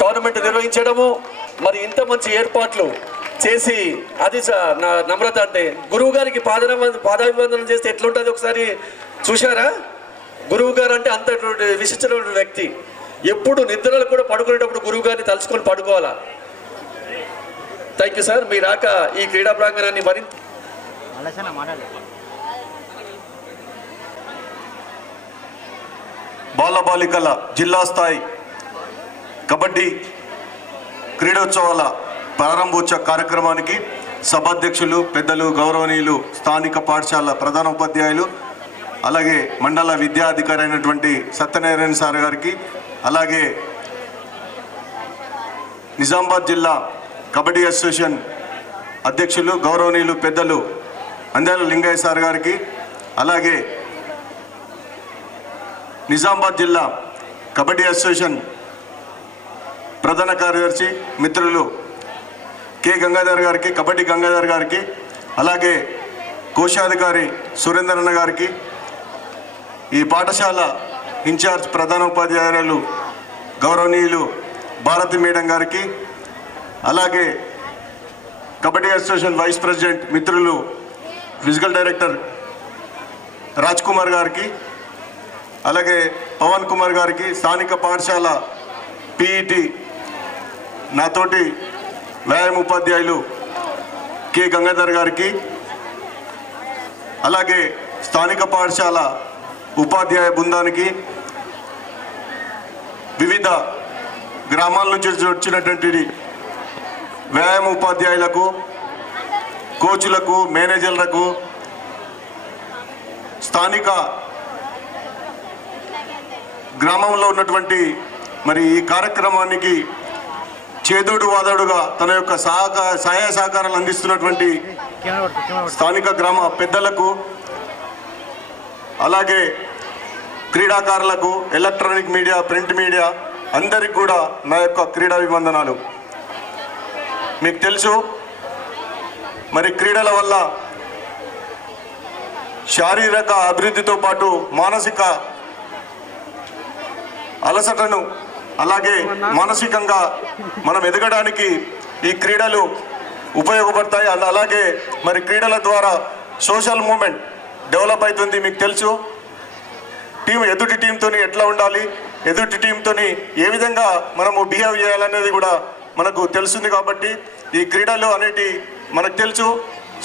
Tournament నిర్వహించడము మరి ఇంత మంచి ఏర్పాట్లు చేసి అది నమ్రత అంటే గురువు గారికి పాదాభివందనం చేస్తే ఎట్లుంటుంది ఒకసారి చూశారా? గురువు గారు అంటే అంత విశిష్టమైన వ్యక్తి. ఎప్పుడు నిద్రలు కూడా పడుకునేటప్పుడు గురువు గారిని తలుచుకొని పడుకోవాలా. Thank you sir. మీ రాక ఈ క్రీడా ప్రాంగణాన్ని మరింత బాలబాలికల జిల్లా స్థాయి కబడ్డీ క్రీడోత్సవాల ప్రారంభోత్సవ కార్యక్రమానికి సభాధ్యక్షులు పెద్దలు గౌరవనీయులు స్థానిక పాఠశాల ప్రధానోపాధ్యాయులు అలాగే మండల విద్యాధికారి అయినటువంటి సత్యనారాయణ సార్ గారికి అలాగే నిజామాబాద్ జిల్లా కబడ్డీ అసోసియేషన్ అధ్యక్షులు గౌరవనీయులు పెద్దలు అందాల లింగయ్య సార్ గారికి, అలాగే నిజామాబాద్ జిల్లా కబడ్డీ అసోసియేషన్ ప్రధాన కార్యదర్శి మిత్రులు కె గంగాధర్ గారికి, కబడ్డీ గంగాధర్ గారికి, అలాగే కోశాధికారి సురేందర్ అన్న గారికి, ఈ పాఠశాల ఇన్ఛార్జ్ ప్రధాన ఉపాధ్యాయులు గౌరవనీయులు భారతి మేడం గారికి, అలాగే కబడ్డీ అసోసియేషన్ వైస్ ప్రెసిడెంట్ మిత్రులు ఫిజికల్ డైరెక్టర్ రాజ్ కుమార్ గారికి, అలాగే పవన్ కుమార్ గారికి, స్థానిక పాఠశాల పీఈటీ నాతోటి వ్యాయామ ఉపాధ్యాయులు కె గంగాధర్ గారికి, అలాగే స్థానిక పాఠశాల ఉపాధ్యాయ బృందానికి, వివిధ గ్రామాల నుంచి వచ్చినటువంటి వ్యాయామ ఉపాధ్యాయులకు, కోచ్లకు, మేనేజర్లకు, స్థానిక గ్రామంలో ఉన్నటువంటి మరి ఈ కార్యక్రమానికి చేదోడు వాదోడుగా తన యొక్క సహాయ సహకారాలు అందిస్తున్నటువంటి స్థానిక గ్రామ పెద్దలకు, అలాగే క్రీడాకారులకు, ఎలక్ట్రానిక్ మీడియా, ప్రింట్ మీడియా అందరికి కూడా నా యొక్క క్రీడా అభివందనాలు. మీకు తెలుసు మరి క్రీడల వల్ల శారీరక అభివృద్ధితో పాటు మానసిక అలసటను, అలాగే మానసికంగా మనం ఎదగడానికి ఈ క్రీడలు ఉపయోగపడతాయి. అలాగే మరి క్రీడల ద్వారా సోషల్ మూమెంట్ డెవలప్ అవుతుంది. మీకు తెలుసు ఎదుటి టీంతో ఎట్లా ఉండాలి, ఎదుటి టీంతో ఏ విధంగా మనము బిహేవ్ చేయాలనేది కూడా మనకు తెలుస్తుంది. కాబట్టి ఈ క్రీడలు అనేటి మనకు తెలుసు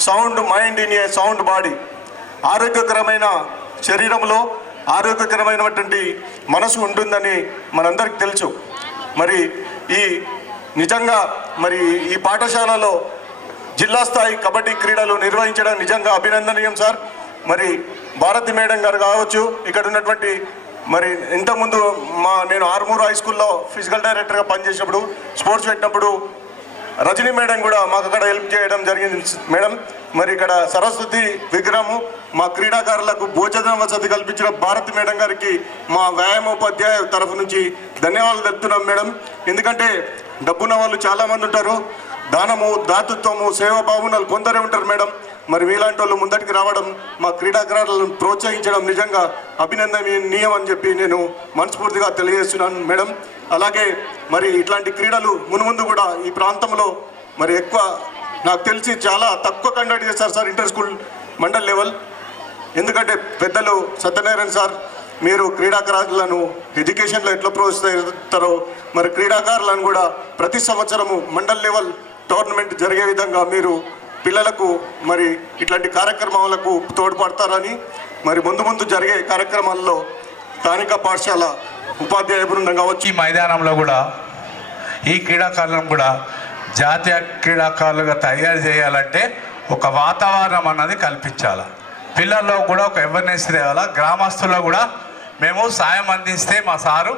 sound mind in a sound body, ఆరోగ్యకరమైన శరీరంలో ఆరోగ్యకరమైనటువంటి మనసు ఉంటుందని మనందరికి తెలుసు. మరి ఈ నిజంగా మరి ఈ పాఠశాలలో జిల్లా స్థాయి కబడ్డీ క్రీడలు నిర్వహించడం నిజంగా అభినందనీయం సార్. మరి భారతి మేడం గారు కావచ్చు, ఇక్కడ ఉన్నటువంటి మరి ఇంతకుముందు నేను ఆర్మూర్ హై స్కూల్లో ఫిజికల్ డైరెక్టర్గా పనిచేసినప్పుడు స్పోర్ట్స్ పెట్టినప్పుడు రజనీ మేడం కూడా మాకు అక్కడ హెల్ప్ చేయడం జరిగింది మేడం. మరి ఇక్కడ సరస్వతి విగ్రహము మా క్రీడాకారులకు భోజన వసతి కల్పించిన భారతి మేడం గారికి మా వ్యాయామోపాధ్యాయ తరఫు నుంచి ధన్యవాదాలు తెలుపుతున్నాం మేడం. ఎందుకంటే డబ్బున్న వాళ్ళు చాలామంది ఉంటారు, దానము, దాతృత్వము, సేవాభావనలు కొందరే ఉంటారు మేడం. మరి వీలాంటి వాళ్ళు ముందటికి రావడం, మా క్రీడాకారులను ప్రోత్సహించడం నిజంగా అభినందనీయం అని చెప్పి నేను మనస్ఫూర్తిగా తెలియజేస్తున్నాను మేడం. అలాగే మరి ఇట్లాంటి క్రీడలు మున్ముందు కూడా ఈ ప్రాంతంలో మరి ఎక్కువ నాకు తెలిసి చాలా తక్కువ కండక్ట్ చేస్తారు sir inter school mandal level. ఎందుకంటే పెద్దలు సత్యనారాయణ సార్ మీరు క్రీడాకారులను ఎడ్యుకేషన్లో ఎట్లా ప్రోత్సహిస్తారో మరి క్రీడాకారులను కూడా ప్రతి సంవత్సరము మండల్ లెవెల్ టోర్నమెంట్ జరిగే విధంగా మీరు పిల్లలకు మరి ఇట్లాంటి కార్యక్రమాలకు తోడ్పడతారని మరి ముందు జరిగే కార్యక్రమాల్లో స్థానిక పాఠశాల ఉపాధ్యాయ బృందం కావచ్చు, ఈ మైదానంలో కూడా ఈ క్రీడాకారులను కూడా జాతీయ క్రీడాకారులుగా తయారు చేయాలంటే ఒక వాతావరణం అన్నది కల్పించాలి. పిల్లల్లో కూడా ఒక అవేర్నెస్ తేవాలా. గ్రామస్తుల్లో కూడా మేము సాయం అందిస్తే మా సారు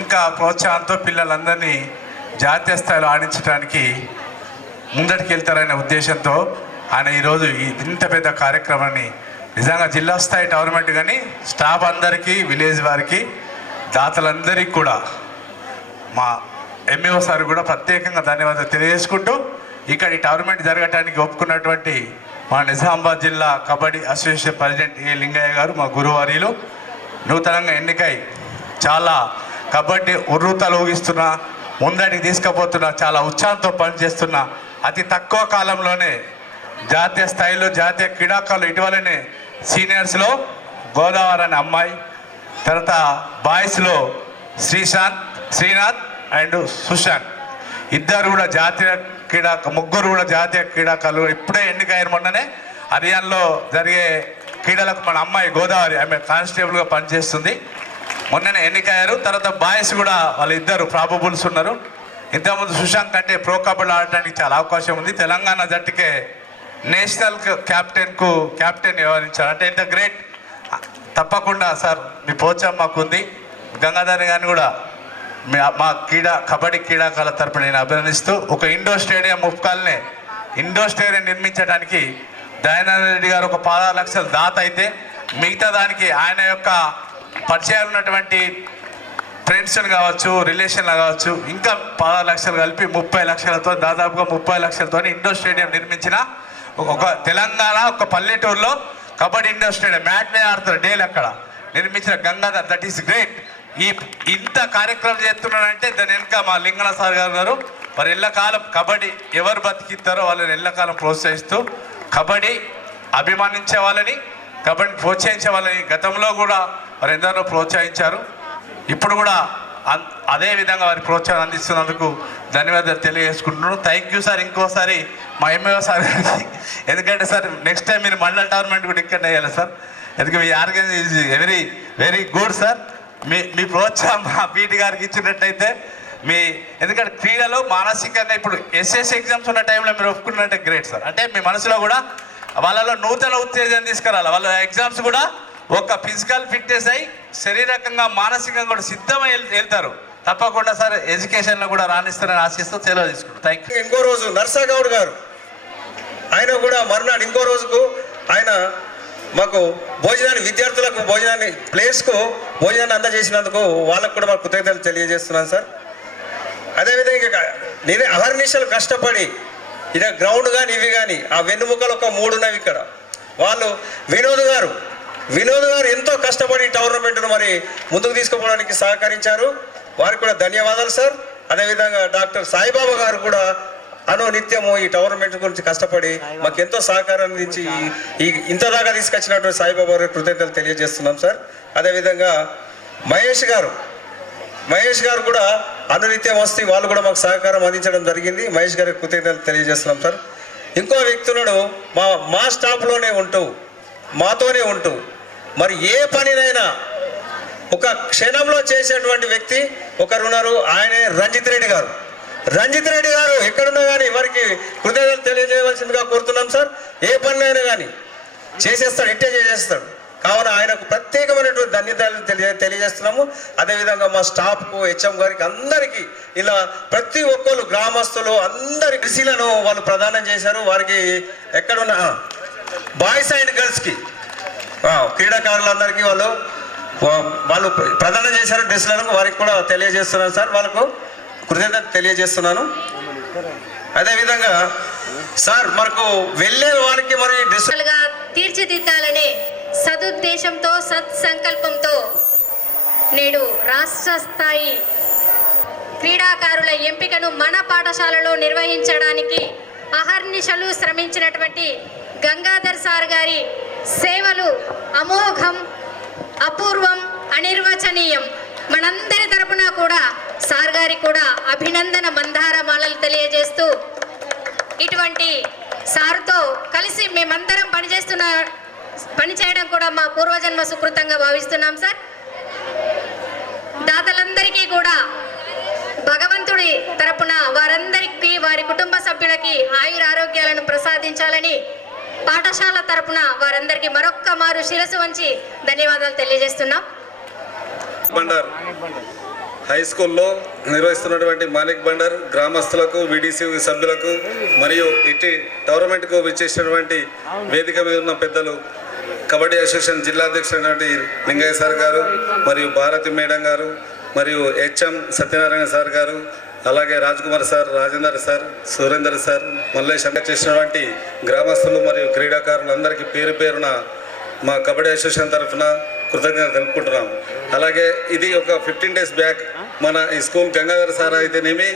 ఇంకా ప్రోత్సాహంతో పిల్లలందరినీ జాతీయ స్థాయిలో ఆడించడానికి ముందటికి వెళ్తారనే ఉద్దేశంతో ఆయన ఈరోజు ఇంత పెద్ద కార్యక్రమాన్ని నిజంగా జిల్లా స్థాయి టోర్నమెంట్ కానీ స్టాఫ్ అందరికీ, విలేజ్ వారికి, దాతలందరికీ కూడా మా ఎంఈఓ సార్ కూడా ప్రత్యేకంగా ధన్యవాదాలు తెలియజేసుకుంటూ ఇక్కడ ఈ టోర్నమెంట్ జరగటానికి ఒప్పుకున్నటువంటి మా నిజామాబాద్ జిల్లా కబడ్డీ అసోసియేషన్ ప్రెసిడెంట్ ఏ లింగయ్య గారు, మా గురువారీలు, నూతనంగా ఎన్నికై చాలా కబడ్డీ ఉర్రూతలు ఊగిస్తున్న, ముందటికి తీసుకుపోతున్న, చాలా ఉత్సాహంతో పనిచేస్తున్న, అతి తక్కువ కాలంలోనే జాతీయ స్థాయిలో జాతీయ క్రీడాకారులు ఇటీవలనే సీనియర్స్లో గోదావరి అనే అమ్మాయి, తర్వాత బాయ్స్లో శ్రీనాథ్ అండ్ సుశాంత్ ఇద్దరు కూడా ముగ్గురు కూడా జాతీయ క్రీడాకారులు ఇప్పుడే ఎన్నికైన. మొన్ననే హర్యానాలో జరిగే క్రీడలకు మన అమ్మాయి గోదావరి, ఆమె కానిస్టేబుల్గా పనిచేస్తుంది, మొన్ననే ఎన్నికయ్యారు. తర్వాత బాయ్స్ కూడా వాళ్ళిద్దరు ప్రాబబుల్స్ ఉన్నారు. ఇంతకుముందు సుశాంత్ అంటే ప్రో కబడ్డీ ఆడటానికి చాలా అవకాశం ఉంది. తెలంగాణ జట్టుకే నేషనల్ క్యాప్టెన్ వ్యవహరించారు. అంటే ఇంత గ్రేట్. తప్పకుండా సార్ మీ ప్రోత్సాహం మాకుంది. గంగాధర్ గారిని కూడా మా కబడ్డీ క్రీడాకారుల తరపున నేను అభినందిస్తూ ఒక ఇండోర్ స్టేడియం ముప్కాల్నే ఇండోర్ స్టేడియం నిర్మించడానికి దయానంద రెడ్డి గారు ఒక 16 లక్షల దాత అయితే మిగతా దానికి ఆయన యొక్క పరిచయాలు ఉన్నటువంటి ఫ్రెండ్స్ కావచ్చు, రిలేషన్లు కావచ్చు, ఇంకా 16 లక్షలు కలిపి 30 లక్షలతో, దాదాపుగా 30 లక్షలతో ఇండోర్ స్టేడియం నిర్మించిన ఒక తెలంగాణ ఒక పల్లెటూరులో కబడ్డీ ఇండోర్ స్టేడియం మ్యాట్ మీద ఆడుతారు డైలీ అక్కడ నిర్మించిన గంగాధర్. That is great. ఇంత కార్యక్రమం చేస్తున్నాడంటే దాని వెనుక మా లింగన సార్ గారు మరి ఎల్లకాలం కబడ్డీ ఎవరు బతికిస్తారో వాళ్ళని ఎల్లకాలం ప్రోత్సహిస్తూ కబడ్డీ అభిమానించే వాళ్ళని, కబడ్డీ ప్రోత్సహించే వాళ్ళని గతంలో కూడా మరి ఎందరో ప్రోత్సహించారు. ఇప్పుడు కూడా అదే విధంగా వారి ప్రోత్సాహం అందిస్తున్నందుకు ధన్యవాదాలు తెలియజేసుకుంటున్నాను. Thank you sir. ఇంకోసారి మా ఎంఏఓ సార్ గారికి, ఎందుకంటే సార్ నెక్స్ట్ టైం మీరు మండల టోర్నమెంట్ కూడా ఇక్కడ వేయాలి సార్. ఎందుకంటే మీ organise very very good sir. మీ ప్రోత్సాహం మా పీటీ గారికి ఇచ్చినట్టయితే ఎందుకంటే క్రీడలు మానసికంగా ఇప్పుడు ఎస్ఎస్సి ఎగ్జామ్స్ ఉన్న టైంలో మీరు ఒప్పుకున్నట్టే గ్రేట్ సార్. అంటే మీ మనసులో కూడా వాళ్ళలో నూతన ఉత్తేజం తీసుకురాలి. వాళ్ళ ఎగ్జామ్స్ కూడా ఒక ఫిజికల్ ఫిట్నెస్ అయి శారీరకంగా మానసికంగా కూడా సిద్ధమై వెళ్తారు. తప్పకుండా సార్ ఎడ్యుకేషన్లో కూడా రాణిస్తారని ఆశిస్తూ సెలవు తీసుకుంటారు. Thank you. ఇంకో రోజు నర్సాగౌడ్ గారు ఆయన కూడా మరునాడు ఇంకో రోజుకు ఆయన మాకు భోజనాన్ని, విద్యార్థులకు భోజనాన్ని, ప్లేస్కు భోజనాన్ని అందజేసినందుకు వాళ్ళకు కూడా మాకు కృతజ్ఞతలు తెలియజేస్తున్నాను సార్. అదేవిధంగా నేనే అహర్నిశలు కష్టపడి ఇక గ్రౌండ్ కానీ ఇవి కానీ ఆ వెన్నుముకలు ఒక 3 ఉన్నవి ఇక్కడ. వాళ్ళు వినోద్ గారు ఎంతో కష్టపడి టోర్నమెంట్ను మరి ముందుకు తీసుకుపోవడానికి సహకరించారు. వారికి కూడా ధన్యవాదాలు సార్. అదేవిధంగా డాక్టర్ సాయిబాబా గారు కూడా నిత్యము ఈ టోర్నమెంట్ గురించి కష్టపడి మాకు ఎంతో సహకారాన్ని ఇచ్చి ఇంత దాకా తీసుకొచ్చినటువంటి సాయిబాబా గారికి కృతజ్ఞతలు తెలియజేస్తున్నాం సార్. అదేవిధంగా మహేష్ గారు కూడా అనునిత్యం వస్తే వాళ్ళు కూడా మాకు సహకారం అందించడం జరిగింది. మహేష్ గారికి కృతజ్ఞతలు తెలియజేస్తున్నాం సార్. ఇంకో వ్యక్తులను మా స్టాఫ్లోనే ఉంటూ మాతోనే ఉంటూ మరి ఏ పనినైనా ఒక క్షణంలో చేసేటువంటి వ్యక్తి ఒకరున్నారు. ఆయనే రంజిత్ రెడ్డి గారు ఎక్కడున్నా కానీ వారికి కృతజ్ఞతలు తెలియజేయవలసిందిగా కోరుతున్నాం సార్. ఏ పనినైనా కానీ చేసేస్తాడు, ఇట్టే చేసేస్తాడు. కావున ఆయనకు ప్రత్యేకమైనటువంటి ధన్యవాదాలు తెలియజేస్తున్నాము. అదేవిధంగా మా స్టాఫ్కు, హెచ్ఎం గారికి, అందరికీ ఇలా ప్రతి ఒక్కరు గ్రామస్తులు అందరి కృషిలను వాళ్ళు ప్రదానం చేశారు. వారికి ఎక్కడున్న బాయ్స్ అండ్ గర్ల్స్కి క్రీడాకారులందరికీ వాళ్ళు ప్రదానం చేశారు డ్రెస్సులను. వారికి కూడా తెలియజేస్తున్నాను సార్, వాళ్ళకు కృతజ్ఞత తెలియజేస్తున్నాను. అదేవిధంగా సార్ మనకు వెళ్ళే వారికి మరి డ్రెస్సులుగా తీర్చిదిద్దాలనే సదుద్దేశంతో, సత్సంకల్పంతో నేడు రాష్ట్ర స్థాయి క్రీడాకారుల ఎంపికను మన పాఠశాలలో నిర్వహించడానికి అహర్నిశలు శ్రమించినటువంటి గంగాధర్ సార్ గారి సేవలు అమోఘం, అపూర్వం, అనిర్వచనీయం. మనందరి తరపున కూడా సార్ గారికి కూడా అభినందన మందార మాలలు తెలియజేస్తూ ఇటువంటి సార్తో కలిసి మేమందరం పనిచేయడం కూడా మా పూర్వజన్మ సుకృతంగా భావిస్తున్నాం సార్. దాతలందరికీ కూడా భగవంతుడి తరపున వారందరికీ, వారి కుటుంబ సభ్యులకి ఆయురారోగ్యాలను ప్రసాదించాలని పాఠశాల తరపున వారందరికీ మరొక్క మారు శిరసు వంచి ధన్యవాదాలు తెలియజేస్తున్నాం. బండర్ హై స్కూల్లో నిర్వహిస్తున్నటువంటి మాణిక్ బండర్ గ్రామస్తులకు, వీడీసీ సభ్యులకు మరియు ఇటు టోర్నమెంట్కు విచ్చేసినటువంటి వేదిక మీద ఉన్న పెద్దలు, కబడ్డీ అసోసియేషన్ జిల్లా అధ్యక్షుడైనటువంటి లింగయ్య సార్ గారు, మరియు భారతి మేడం గారు, మరియు హెచ్ఎం సత్యనారాయణ సార్ గారు, అలాగే Rajkumar sir, Rajender sir, Surender sir, Mallesh చేసినటువంటి గ్రామస్తులు మరియు క్రీడాకారులందరికీ పేరు పేరున మా కబడ్డీ అసోసియేషన్ తరఫున కృతజ్ఞత తెలుపుకుంటున్నాం. అలాగే ఇది ఒక 15 days బ్యాక్ మన ఈ స్కూల్ గంగాధర్ సార్ అయితేనేమి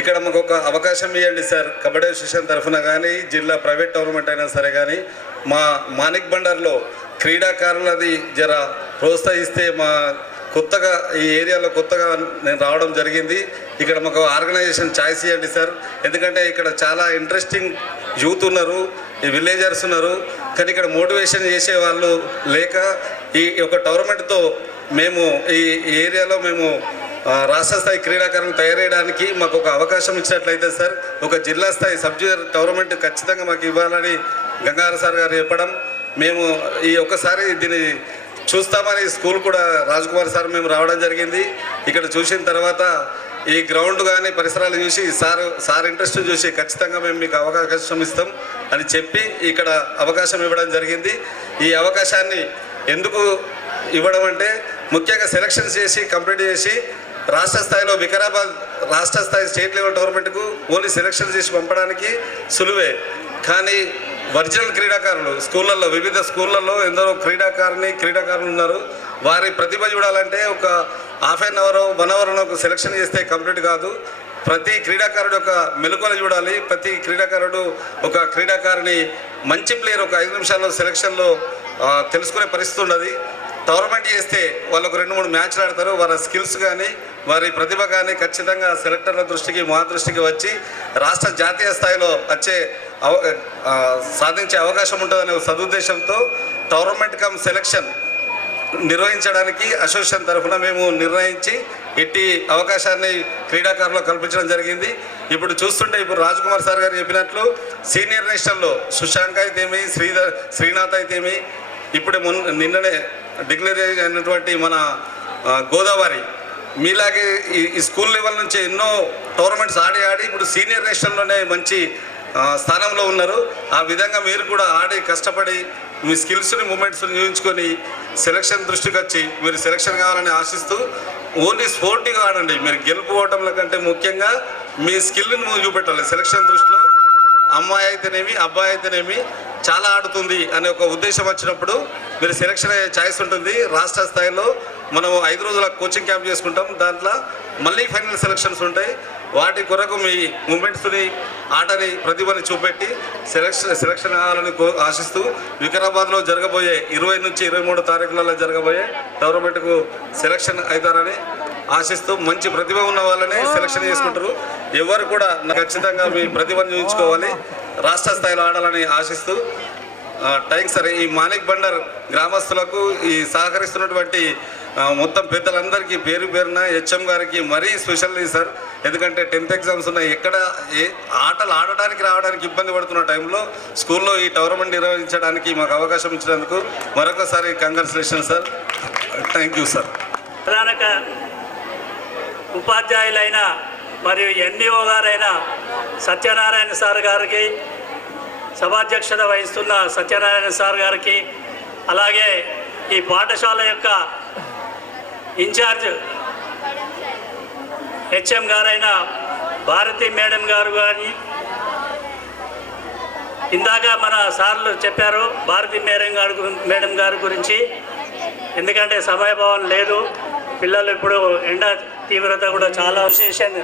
ఇక్కడ మాకు ఒక అవకాశం ఇవ్వండి సార్, కబడ్డీ అసోసియేషన్ తరఫున కానీ జిల్లా ప్రైవేట్ టోర్నమెంట్ అయినా సరే కానీ మా మాణిక్ బండర్లో క్రీడాకారులది జర ప్రోత్సహిస్తే మా కొత్తగా ఈ ఏరియాలో కొత్తగా నేను రావడం జరిగింది. ఇక్కడ మాకు ఆర్గనైజేషన్ ఛాయిస్ ఇవ్వండి సార్, ఎందుకంటే ఇక్కడ చాలా ఇంట్రెస్టింగ్ యూత్ ఉన్నారు, ఈ విలేజర్స్ ఉన్నారు, కానీ ఇక్కడ మోటివేషన్ చేసే వాళ్ళు లేక ఈ ఒక టోర్నమెంట్తో మేము ఈ ఏరియాలో మేము రాష్ట్ర స్థాయి క్రీడాకారులను తయారయ్యడానికి మాకు ఒక అవకాశం ఇచ్చినట్లయితే సార్ ఒక జిల్లా స్థాయి సబ్ జూనియర్ టోర్నమెంట్ ఖచ్చితంగా మాకు ఇవ్వాలని గంగాధర్ సార్ గారు చెప్పడం, మేము ఈ ఒక్కసారి దీన్ని చూస్తామని స్కూల్ కూడా రాజ్కుమార్ సార్ మేము రావడం జరిగింది. ఇక్కడ చూసిన తర్వాత ఈ గ్రౌండ్ కానీ పరిసరాలు చూసి సార్ ఇంట్రెస్ట్ చూసి ఖచ్చితంగా మేము మీకు అవకాశం ఇస్తాం అని చెప్పి ఇక్కడ అవకాశం ఇవ్వడం జరిగింది. ఈ అవకాశాన్ని ఎందుకు ఇవ్వడం అంటే ముఖ్యంగా సెలక్షన్స్ చేసి కంప్లీట్ చేసి రాష్ట్ర స్థాయిలో వికారాబాద్ రాష్ట్ర స్థాయి స్టేట్ లెవెల్ టోర్నమెంట్కు ఓన్లీ సెలక్షన్ చేసి పంపడానికి సులువే. కానీ ఒరిజినల్ క్రీడాకారులు స్కూళ్ళల్లో వివిధ స్కూళ్ళల్లో ఎందరో క్రీడాకారులు ఉన్నారు. వారి ప్రతిభ చూడాలంటే ఒక half an hour 1 hour selection చేస్తే కంప్లీట్ కాదు. ప్రతి క్రీడాకారుడు ఒక మెలకువలు చూడాలి. ప్రతి క్రీడాకారుడు ఒక క్రీడాకారుని మంచి ప్లేయర్ ఒక 5 నిమిషాల్లో సెలక్షన్లో తెలుసుకునే పరిస్థితి ఉన్నది. టోర్నమెంట్ చేస్తే వాళ్ళకు 2-3 మ్యాచ్లు ఆడతారు. వారి స్కిల్స్ కానీ వారి ప్రతిభ కానీ ఖచ్చితంగా సెలెక్టర్ల దృష్టికి మా దృష్టికి వచ్చి రాష్ట్ర జాతీయ స్థాయిలో సాధించే అవకాశం ఉంటుందనే సదుద్దేశంతో టోర్నమెంట్ కమ్ సెలక్షన్ నిర్వహించడానికి అసోసియేషన్ తరఫున మేము నిర్ణయించి ఇట్టి అవకాశాన్ని క్రీడాకారులకు కల్పించడం జరిగింది. ఇప్పుడు చూస్తుంటే ఇప్పుడు రాజ్కుమార్ సార్ గారు చెప్పినట్లు సీనియర్ నేషనల్లో సుశాంక్ అయితేమి శ్రీనాథ్ అయితేమి ఇప్పుడు నిన్ననే డిక్లేర్ అయినటువంటి మన గోదావరి మీలాగే ఈ స్కూల్ లెవెల్ నుంచి ఎన్నో టోర్నమెంట్స్ ఆడి ఇప్పుడు సీనియర్ నేషనల్లోనే మంచి స్థానంలో ఉన్నారు. ఆ విధంగా మీరు కూడా ఆడి కష్టపడి మీ స్కిల్స్ని మూమెంట్స్ని చూపించుకొని సెలక్షన్ దృష్టికి వచ్చి మీరు సెలక్షన్ కావాలని ఆశిస్తూ ఓన్లీ స్పోర్టివ్గా ఆడండి. మీరు గెలుపుకోవటంలో కంటే ముఖ్యంగా మీ స్కిల్ని చూపెట్టాలి. సెలక్షన్ దృష్టిలో అమ్మాయి అయితేనేమి అబ్బాయి అయితేనేమి చాలా ఆడుతుంది అనే ఒక ఉద్దేశం వచ్చినప్పుడు మీరు సెలక్షన్ అయ్యే ఛాయిస్ ఉంటుంది. రాష్ట్ర స్థాయిలో మనం 5 రోజుల కోచింగ్ క్యాంప్ చేసుకుంటాం. దాంట్లో మళ్ళీ ఫైనల్ సెలక్షన్స్ ఉంటాయి. వాటి కొరకు మీ మూమెంట్స్ని ఆటని ప్రతిభని చూపెట్టి సెలక్షన్ కావాలని ఆశిస్తూ వికారాబాద్లో జరగబోయే 20 నుంచి 23 తారీఖులలో జరగబోయే టోర్నమెంట్కు సెలక్షన్ అవుతారని ఆశిస్తూ మంచి ప్రతిభ ఉన్న వాళ్ళని సెలక్షన్ చేసుకుంటారు. ఎవరు కూడా ఖచ్చితంగా మీ ప్రతిభను చూపించుకోవాలి, రాష్ట్ర స్థాయిలో ఆడాలని ఆశిస్తూ థ్యాంక్స్ సార్. ఈ మాణిక్ బండర్ గ్రామస్తులకు ఈ సహకరిస్తున్నటువంటి మొత్తం పెద్దలందరికీ పేరు పేరున హెచ్ఎం గారికి మరీ స్పెషల్లీ సార్. ఎందుకంటే 10th ఎగ్జామ్స్ ఉన్నాయి. ఎక్కడ ఆటలు ఆడడానికి రావడానికి ఇబ్బంది పడుతున్న టైంలో స్కూల్లో ఈ టోర్నమెంట్ నిర్వహించడానికి మాకు అవకాశం ఇచ్చినందుకు మరొకసారి congratulation sir. Thank you sir. ప్రధాన ఉపాధ్యాయులైన మరియు ఎన్డీఓ గారైన సత్యనారాయణ సార్ గారికి, సభాధ్యక్షత వహిస్తున్న సత్యనారాయణ సార్ గారికి, అలాగే ఈ పాఠశాల యొక్క ఇన్ఛార్జ్ హెచ్ఎం గారైన భారతి మేడం గారు కానీ, ఇందాక మన సార్లు చెప్పారు భారతి మేడం గారి గురించి. ఎందుకంటే సమయభావం లేదు, పిల్లలు ఇప్పుడు ఎండ తీవ్రత కూడా చాలా. అసోసియేషన్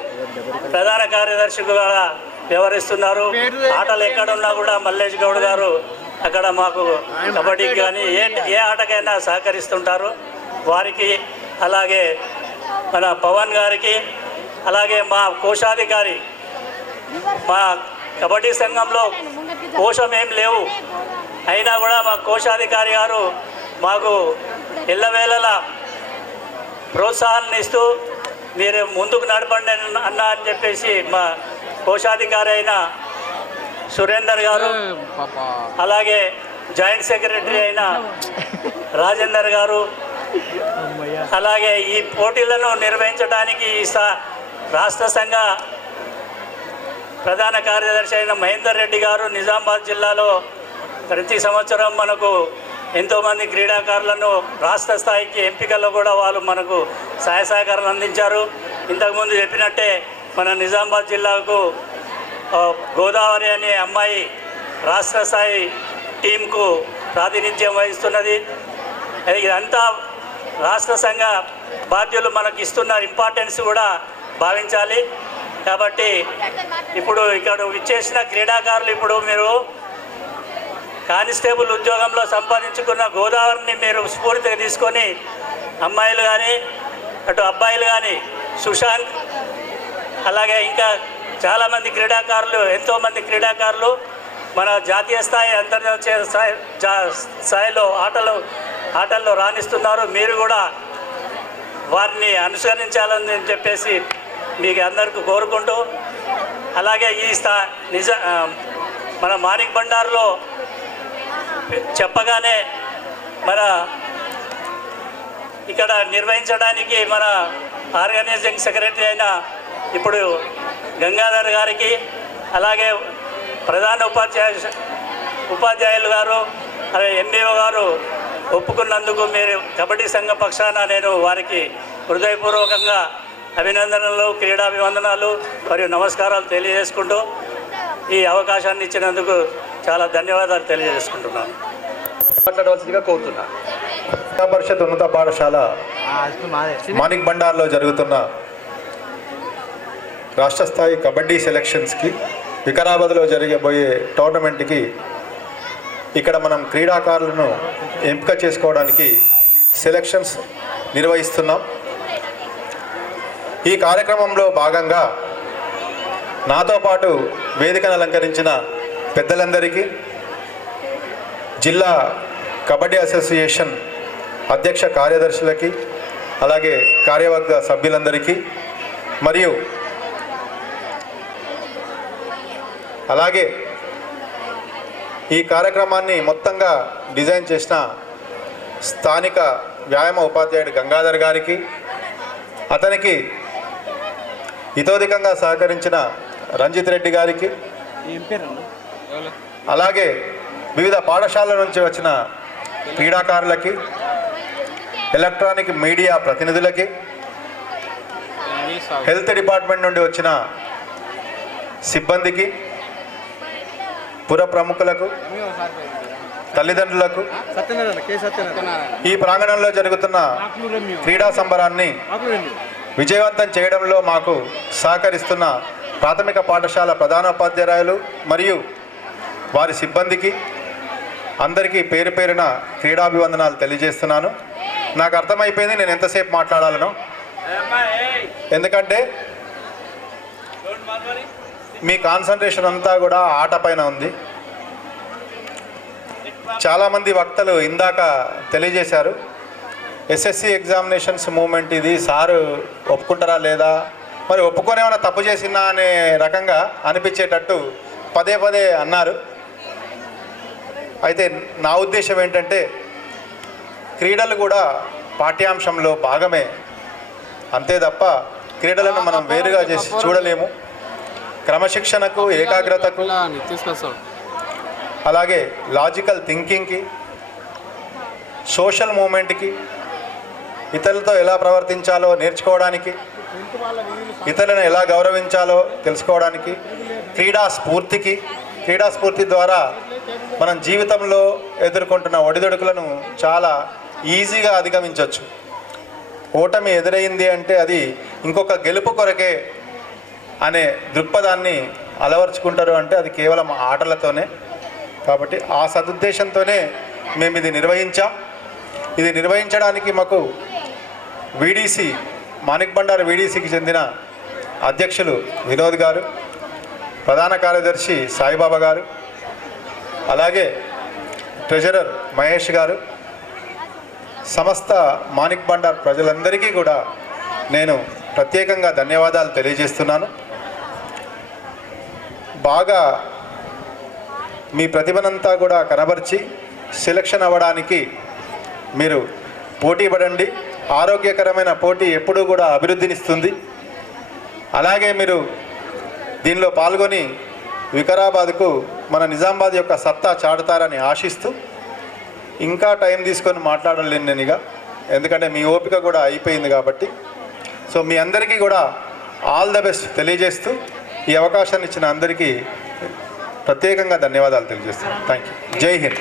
ప్రధాన కార్యదర్శిగా వ్యవహరిస్తున్నారు. ఆటలు ఎక్కడున్నా కూడా మల్లేష్ గౌడ్ గారు అక్కడ మాకు కబడ్డీకి కానీ ఏ ఆటకైనా సహకరిస్తుంటారు. వారికి అలాగే మన పవన్ గారికి, అలాగే మా కోశాధికారి, మా కబడ్డీ సంఘంలో కోశం ఏం లేవు అయినా కూడా మా కోశాధికారి గారు మాకు ఎల్లవేళలా ప్రోత్సాహాన్ని ఇస్తూ మీరు ముందుకు నడపండి అన్న అని చెప్పేసి మా కోశాధికారి అయిన సురేందర్ గారు, అలాగే జాయింట్ సెక్రటరీ అయిన రాజేందర్ గారు, అలాగే ఈ పోటీలను నిర్వహించడానికి రాష్ట్ర సంఘ ప్రధాన కార్యదర్శి అయిన మహేందర్ రెడ్డి గారు నిజామాబాద్ జిల్లాలో ప్రతి సంవత్సరం మనకు ఎంతోమంది క్రీడాకారులను రాష్ట్ర స్థాయికి ఎంపికల్లో కూడా వాళ్ళు మనకు సహాయ సహకారాలు అందించారు. ఇంతకుముందు చెప్పినట్టే మన నిజామాబాద్ జిల్లాకు గోదావరి అనే అమ్మాయి రాష్ట్ర స్థాయి టీంకు ప్రాతినిధ్యం వహిస్తున్నది. ఇదంతా రాష్ట్ర సంఘ బాధ్యులు మనకు ఇస్తున్న ఇంపార్టెన్స్ కూడా భావించాలి. కాబట్టి ఇప్పుడు ఇక్కడ విచ్చేసిన క్రీడాకారులు, ఇప్పుడు మీరు కానిస్టేబుల్ ఉద్యోగంలో సంపాదించుకున్న గోదావరిని మీరు స్ఫూర్తిగా తీసుకొని అమ్మాయిలు కానీ అటు అబ్బాయిలు కానీ సుశాంక్, అలాగే ఇంకా చాలామంది క్రీడాకారులు, ఎంతోమంది క్రీడాకారులు మన జాతీయ స్థాయి అంతర్జాతీయ స్థాయిలో ఆటల్లో రాణిస్తున్నారు. మీరు కూడా వారిని అనుసరించాలని చెప్పేసి మీకు అందరికీ కోరుకుంటూ, అలాగే ఈ మన మాణిక్ బండార్లో చెప్పగానే మన ఇక్కడ నిర్వహించడానికి మన ఆర్గనైజింగ్ సెక్రటరీ అయిన ఇప్పుడు గంగాధర్ గారికి అలాగే ప్రధాన ఉపాధ్యాయులు గారు అలాగే ఎంబీఓ గారు ఒప్పుకున్నందుకు మీరు కబడ్డీ సంఘ పక్షాన నేను వారికి హృదయపూర్వకంగా అభినందనలు, క్రీడాభివందనాలు మరియు నమస్కారాలు తెలియజేసుకుంటూ ఈ అవకాశాన్ని ఇచ్చినందుకు చాలా ధన్యవాదాలు తెలియజేసుకుంటున్నాను. మాట్లాడవలసిందిగా కోరుతున్నా. జిల్లా పరిషత్ ఉన్నత పాఠశాల మాణిక్ బండార్లో జరుగుతున్న రాష్ట్ర స్థాయి కబడ్డీ సెలక్షన్స్కి, వికారాబాద్లో జరగబోయే టోర్నమెంట్కి ఇక్కడ మనం క్రీడాకారులను ఎంపిక చేసుకోవడానికి సెలక్షన్స్ నిర్వహిస్తున్నాం. ఈ కార్యక్రమంలో భాగంగా నాతో పాటు వేదికను అలంకరించిన పెద్దలందరికీ, జిల్లా కబడ్డీ అసోసియేషన్ అధ్యక్ష కార్యదర్శులకి, అలాగే కార్యవర్గ సభ్యులందరికీ, మరియు అలాగే ఈ కార్యక్రమాన్ని మొత్తంగా డిజైన్ చేసిన స్థానిక వ్యాయామ ఉపాధ్యాయుడు గంగాధర్ గారికి, అతనికి ఇతోధికంగా సహకరించిన రంజిత్ రెడ్డి గారికి, అలాగే వివిధ పాఠశాలల నుంచి వచ్చిన క్రీడాకారులకి, ఎలక్ట్రానిక్ మీడియా ప్రతినిధులకి, హెల్త్ డిపార్ట్మెంట్ నుండి వచ్చిన సిబ్బందికి, పుర ప్రముఖులకు, తల్లిదండ్రులకు, ఈ ప్రాంగణంలో జరుగుతున్న క్రీడా సంబరాన్ని విజయవంతం చేయడంలో మాకు సహకరిస్తున్న ప్రాథమిక పాఠశాల ప్రధానోపాధ్యాయులు మరియు వారి సిబ్బందికి అందరికీ పేరు పేరున క్రీడాభివందనాలు తెలియజేస్తున్నాను. నాకు అర్థమైపోయింది నేను ఎంతసేపు మాట్లాడాలనో, ఎందుకంటే మీ కాన్సన్ట్రేషన్ అంతా కూడా ఆట పైన ఉంది. చాలామంది వక్తలు ఇందాక తెలియజేశారు, ఎస్ఎస్సి ఎగ్జామినేషన్స్ మూమెంట్ ఇది, సారు ఒప్పుకుంటారా లేదా, మరి ఒప్పుకొని ఏమైనా తప్పు చేసినా అనే రకంగా అనిపించేటట్టు పదే పదే అన్నారు. అయితే నా ఉద్దేశం ఏంటంటే, క్రీడలు కూడా పాఠ్యాంశంలో భాగమే, అంతే తప్ప క్రీడలను మనం వేరుగా చేసి చూడలేము. క్రమశిక్షణకు, ఏకాగ్రతకు, అలాగే లాజికల్ థింకింగ్కి, సోషల్ మూమెంట్కి, ఇతరులతో ఎలా ప్రవర్తించాలో నేర్చుకోవడానికి, ఇతరులను ఎలా గౌరవించాలో తెలుసుకోవడానికి, క్రీడా స్ఫూర్తి ద్వారా మనం జీవితంలో ఎదుర్కొంటున్న ఒడిదొడుకులను చాలా ఈజీగా అధిగమించవచ్చు. ఓటమి ఎదురైంది అంటే అది ఇంకొక గెలుపు కొరకే అనే దృక్పథాన్ని అలవర్చుకుంటారు అంటే అది కేవలం ఆటలతోనే. కాబట్టి ఆ సదుద్దేశంతోనే మేము ఇది నిర్వహించాం. ఇది నిర్వహించడానికి మాకు వీడీసీ, మాణిక్ బండార్ వీడీసీకి చెందిన అధ్యక్షులు వినోద్ గారు, ప్రధాన కార్యదర్శి సాయిబాబా గారు, అలాగే ట్రెజరర్ మహేష్ గారు, సమస్త మాణిక్ బండార్ ప్రజలందరికీ కూడా నేను ప్రత్యేకంగా ధన్యవాదాలు తెలియజేస్తున్నాను. బాగా మీ ప్రతిభనంతా కూడా కనబరిచి సెలక్షన్ అవ్వడానికి మీరు పోటీ పడండి. ఆరోగ్యకరమైన పోటీ ఎప్పుడూ కూడా అభివృద్ధినిస్తుంది. అలాగే మీరు దీనిలో పాల్గొని వికారాబాద్కు, మన నిజామాబాద్ యొక్క సత్తా చాటుతారని ఆశిస్తూ, ఇంకా టైం తీసుకొని మాట్లాడలేను నేను ఇక, ఎందుకంటే మీ ఓపిక కూడా అయిపోయింది కాబట్టి. సో మీ అందరికీ కూడా ఆల్ ద బెస్ట్ తెలియజేస్తూ ఈ అవకాశాన్ని ఇచ్చిన అందరికీ ప్రత్యేకంగా ధన్యవాదాలు తెలియజేస్తున్నాను. Thank you. జై హింద్.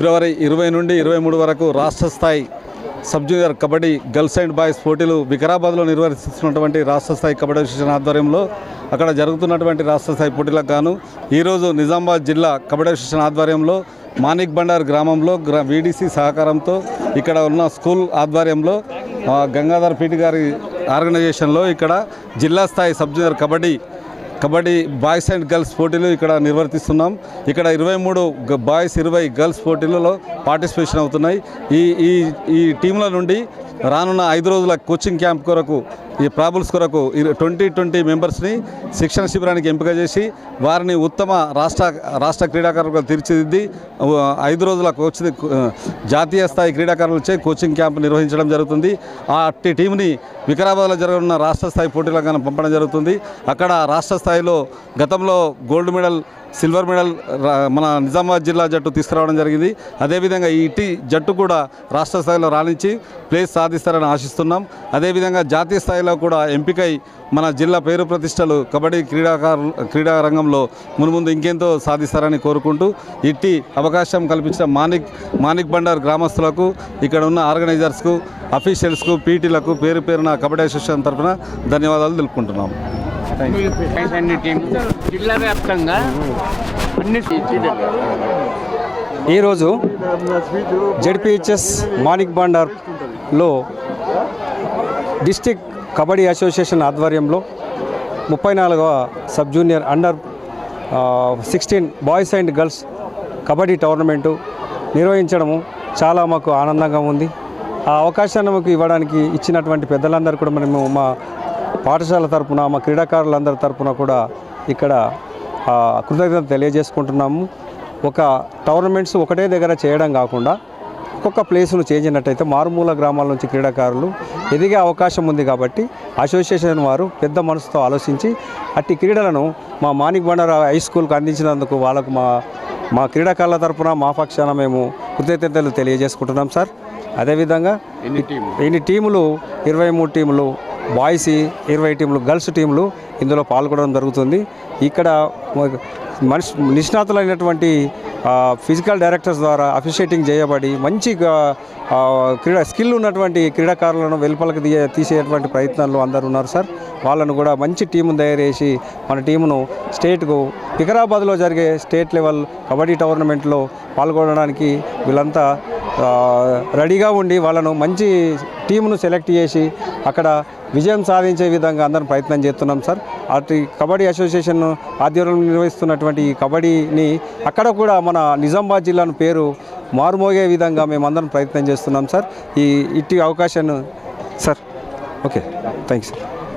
ఫిబ్రవరి 20 నుండి 23 వరకు రాష్ట్ర స్థాయి sub junior kabaddi girls and boys పోటీలు వికారాబాద్లో నిర్వహిస్తున్నటువంటి రాష్ట్ర స్థాయి కబడ్డీ అసోసియేషన్ ఆధ్వర్యంలో అక్కడ జరుగుతున్నటువంటి రాష్ట్ర స్థాయి పోటీలకు గాను ఈరోజు నిజామాబాద్ జిల్లా కబడ్డీ అసోసియేషన్ ఆధ్వర్యంలో మానిక్ బండార్ గ్రామంలో వీడీసీ సహకారంతో ఇక్కడ ఉన్న స్కూల్ ఆధ్వర్యంలో గంగాధర్ పీటి గారి ఆర్గనైజేషన్లో ఇక్కడ జిల్లా స్థాయి sub junior kabaddi boys and girls పోటీలు ఇక్కడ నిర్వర్తిస్తున్నాం. ఇక్కడ 23 బాయ్స్ 20 గర్ల్స్ పోటీలలో పార్టిసిపేషన్ అవుతున్నాయి. ఈ టీంల నుండి రానున్న 5 రోజుల కోచింగ్ క్యాంప్ కొరకు ఈ ప్రాబుల్స్ కొరకు 20 మెంబర్స్ని శిక్షణ శిబిరానికి ఎంపిక చేసి వారిని ఉత్తమ రాష్ట్ర క్రీడాకారులుగా తీర్చిదిద్ది 5 రోజుల జాతీయ స్థాయి క్రీడాకారులచే కోచింగ్ క్యాంప్ నిర్వహించడం జరుగుతుంది. ఆ టీంని వికారాబాద్లో జరగనున్న రాష్ట్ర స్థాయి పోటీలకు పంపడం జరుగుతుంది. అక్కడ రాష్ట్ర స్థాయిలో గతంలో గోల్డ్ మెడల్, సిల్వర్ మెడల్ మన నిజామాబాద్ జిల్లా జట్టు తీసుకురావడం జరిగింది. అదేవిధంగా ఈ జట్టు కూడా రాష్ట్ర స్థాయిలో రాణించి ప్లేస్ సాధిస్తారని ఆశిస్తున్నాం. అదేవిధంగా జాతీయ స్థాయిలో కూడా ఎంపికై మన జిల్లా పేరు ప్రతిష్టలు కబడ్డీ క్రీడా రంగంలో మున్ముందు ఇంకెంతో సాధిస్తారని కోరుకుంటూ ఇట్టి అవకాశం కల్పించిన మానిక్ బండార్ గ్రామస్తులకు, ఇక్కడ ఉన్న ఆర్గనైజర్స్కు, అఫీషియల్స్కు, పీటీలకు పేరు పేరున కబడ్డీ అసోసియేషన్ తరఫున ధన్యవాదాలు తెలుపుకుంటున్నాం. జిల్లా వ్యాప్తంగా ఈరోజు జెడ్పీహెచ్ఎస్ మానిక్ బండార్లో డిస్టిక్ కబడ్డీ అసోసియేషన్ ఆధ్వర్యంలో 34వ sub junior under 16 boys and girls kabaddi tournament నిర్వహించడము చాలా మాకు ఆనందంగా ఉంది. ఆ అవకాశాన్ని మాకు ఇవ్వడానికి ఇచ్చినటువంటి పెద్దలందరూ కూడా మేము మా పాఠశాల తరపున, మా క్రీడాకారులందరి తరపున కూడా ఇక్కడ కృతజ్ఞత తెలియజేసుకుంటున్నాము. ఒక టోర్నమెంట్స్ ఒకటే దగ్గర చేయడం కాకుండా ఒక్కొక్క ప్లేస్ను చేంజ్ అయినట్టయితే మారుమూల గ్రామాల నుంచి క్రీడాకారులు ఎదిగే అవకాశం ఉంది. కాబట్టి అసోసియేషన్ వారు పెద్ద మనసుతో ఆలోచించి అట్టి క్రీడలను మా మానిక్ బండార్ హై స్కూల్కి అందించినందుకు వాళ్ళకు మా క్రీడాకారుల తరపున మా పక్షాన మేము కృతజ్ఞతలు తెలియజేసుకుంటున్నాం సార్. అదేవిధంగా ఇన్ని టీములు 23 టీములు బాయ్స్, 20 టీములు గర్ల్స్ టీములు ఇందులో పాల్గొనడం జరుగుతుంది. ఇక్కడ నిష్ణాతులైనటువంటి ఫిజికల్ డైరెక్టర్స్ ద్వారా అఫిషియేటింగ్ చేయబడి మంచి స్కిల్ ఉన్నటువంటి క్రీడాకారులను వెలుపలకు తీసేటువంటి ప్రయత్నాలు అందరూ ఉన్నారు సార్. వాళ్ళను కూడా మంచి టీమును తయారు చేసి మన టీమును స్టేట్కు వికారాబాద్లో జరిగే స్టేట్ లెవెల్ కబడ్డీ టోర్నమెంట్లో పాల్గొనడానికి వీళ్ళంతా రెడీగా ఉండి వాళ్ళను మంచి టీమును సెలెక్ట్ చేసి అక్కడ విజయం సాధించే విధంగా అందరం ప్రయత్నం చేస్తున్నాం సార్. అటు కబడ్డీ అసోసియేషన్ ఆధ్వర్యంలో నిర్వహిస్తున్నటువంటి ఈ కబడ్డీని అక్కడ కూడా మన నిజామాబాద్ జిల్లాను పేరు మారుమోగే విధంగా మేమందరం ప్రయత్నం చేస్తున్నాం సార్. ఇట్టి అవకాశాన్ని సార్. Okay, thanks sir.